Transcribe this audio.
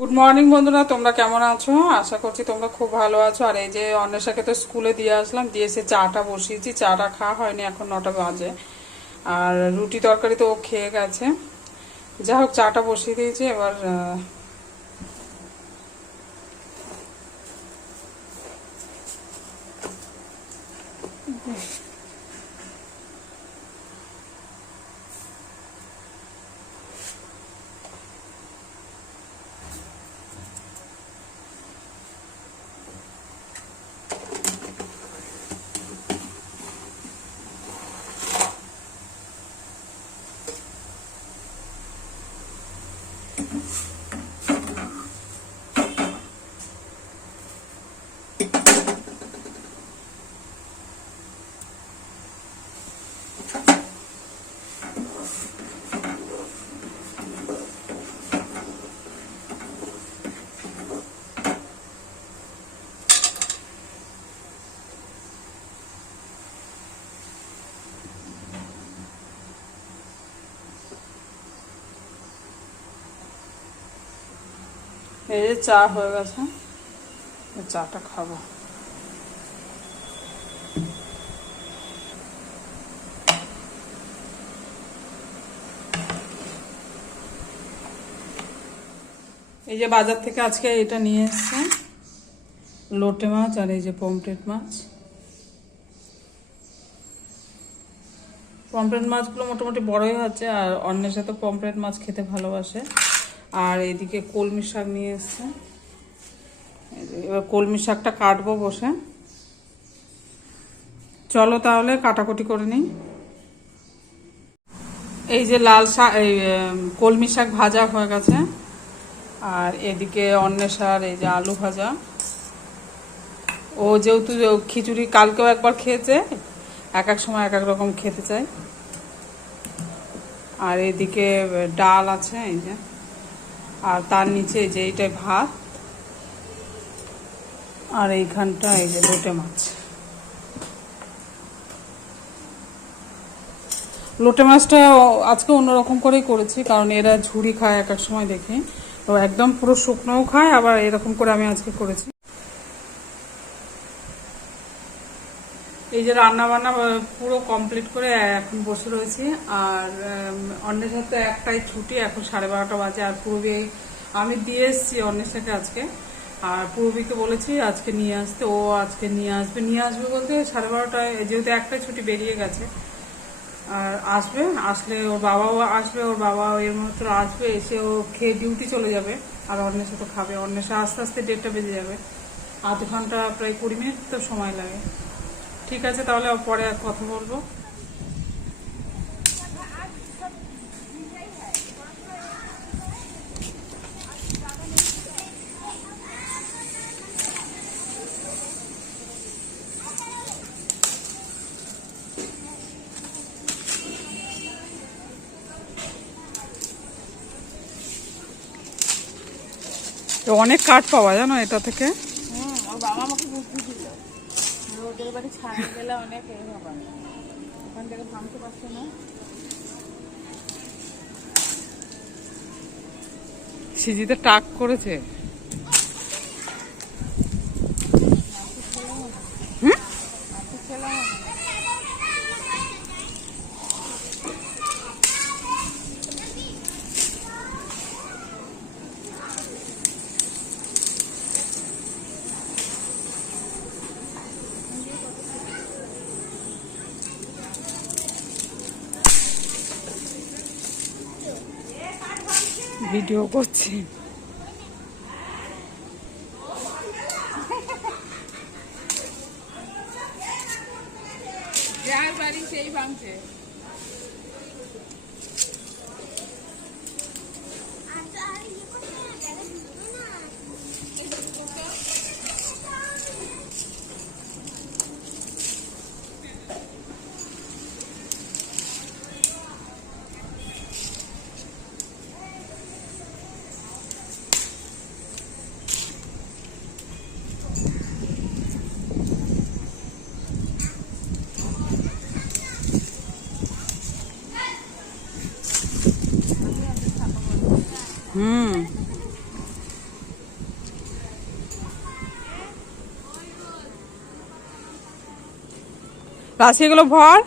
Good morning বন্ধুরা, তোমরা কেমন আছো? আশা করছি তোমরা খুব ভালো আছো। আর এই যে অন্বেষাকে তো স্কুলে দিয়ে আসলাম, দিয়ে এসে চাটা বসিয়েছি। চাটা খাওয়া হয়নি, এখন 9টা বাজে। আর রুটি তরকারি তো ও খেয়ে গেছে। যাই হোক, চাটা বসিয়ে দিয়েছি। এবার এই যে চা হয়ে গেছে, চাটা খাবো। এই যে বাজার থেকে আজকে এটা নিয়ে এসছে, লোটে মাছ। আর এই যে পমফ্রেট মাছ। পমফ্রেট মাছগুলো মোটামুটি বড়ই হচ্ছে। আর অন্যের সাথে পমফ্রেট মাছ খেতে ভালোবাসে। আর এদিকে কলমি শাক নিয়ে এসছে। এবার কলমি শাকটা কাটবো বসে। চলো তাহলে কাটাকুটি করে নিই। এই যে লাল শাক, এই কলমি শাক ভাজা হয়ে গেছে। আর এদিকে অন্বেষার এই যে আলু ভাজা। ও যেহেতু খিচুড়ি কালকেও একবার খেয়েছে, এক এক সময় এক এক রকম খেতে চায়। আর এদিকে ডাল আছে এই যে, আর তার নিচে এই যে এইটাই ভাত। আর এইখানটা এই যে লোটে মাছ। লোটে মাছটা আজকে অন্যরকম করেই করেছি, কারণ এরা ঝুড়ি খায় এক এক সময় দেখি। তো একদম পুরো শুকনোও খায়, আবার এরকম করে আমি আজকে করেছি। এই যে রান্না বান্না পুরো কমপ্লিট করে এখন বসে রয়েছি। আর অন্যের সাথে একটাই ছুটি, এখন 12:30 বাজে। আর পূর্বে আমি দিয়ে এসেছি অন্যের আজকে। আর পূর্বীকে বলেছি আজকে নিয়ে আসতে, ও আজকে নিয়ে আসবে বলতে 12:30টায়, যেহেতু একটাই ছুটি বেরিয়ে গেছে। আর আসলে ওর বাবাও আসবে, ওর বাবা এর মাত্র আসবে, এসে ও খেয়ে ডিউটি চলে যাবে। আর অন্যের সাথে খাবে। অন্যের আস্তে আস্তে 1:30টা বেজে যাবে। আধ ঘন্টা প্রায় 20 মিনিট তো সময় লাগে। ঠিক আছে, তাহলে পরে আর কথা বলবো। অনেক কাঠ পাওয়া জানো এটা থেকে। ওর বাবা আমাকে বুদ্ধি দিল, ওদের বাড়ি ছাড়া গেলে অনেক এই হবে, ওখান থেকে ভাঙতে পারছে না। সিজিতে টাক করেছে। ভিডিও করছি। যার বাড়ি সেই ভাঙছে। রাশি এগুলো ভর।